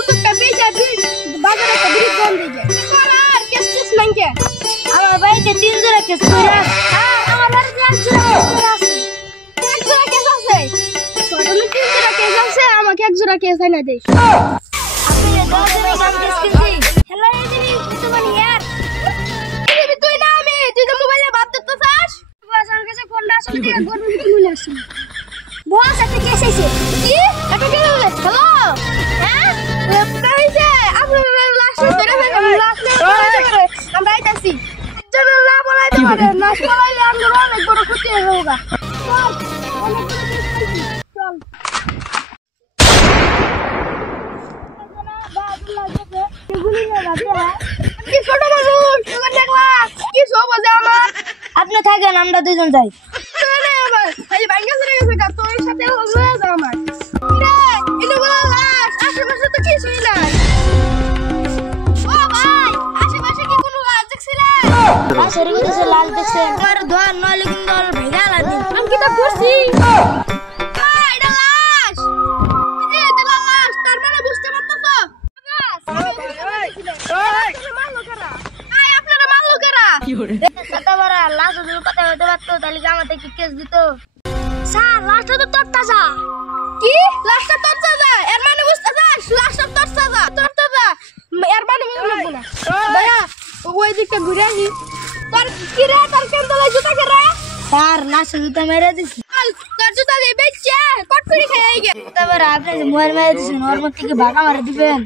কৌতুকটা পেয়েছে বাজারে একটা ব্রিজ বন্ধ দিয়ে আর কেস নাই কে আমার বাড়িতে 3 জোড়া কেস কইরা আমার বাড়িতে 1 জোড়া আছে 1 জোড়া কেস আছে ছোটনে 3 জোড়া কেস আছে আমাকে 1 জোড়া কেস আইনা দেই আপনি 10 জোড়া কেস কিনছি হ্যালো এদিকে তোমার ইয়ার তুই না আমি তুই তো মোবাইলে ভাব দেখতে চাস বস আমার কাছে ফোনটা আসলে দিয়ে গরম থেকে মনে আসছে বস একটা কেস এসেছে কি একটা কেস আছে হ্যালো হ্যাঁ কইছে আপনার লাশ ধরে আমরা আইতাছি চলো না বলাইতে পারে না বলাইলে আমরা অনেক বড় ক্ষতি হয়ে যাবে চল আপনি থাকেন আমরা দুজন যাই লাল দেখছে ধোয়ার নইলে কিন্তু ভেঙা লাগে আমি কি তা করছি ওই দিকটা ঘুরে আসি তোর কি রে তোর কেন তোলা জুতা কে রে স্যার লাশ জুতা মেরে দিছি তোর জুতা দিয়ে বেচছে কট করে খেয়ে গেছে তারপর আপনি মোবাইল মেরে দিছেন ওর মধ্যে কি ভাগা মারা দিবেন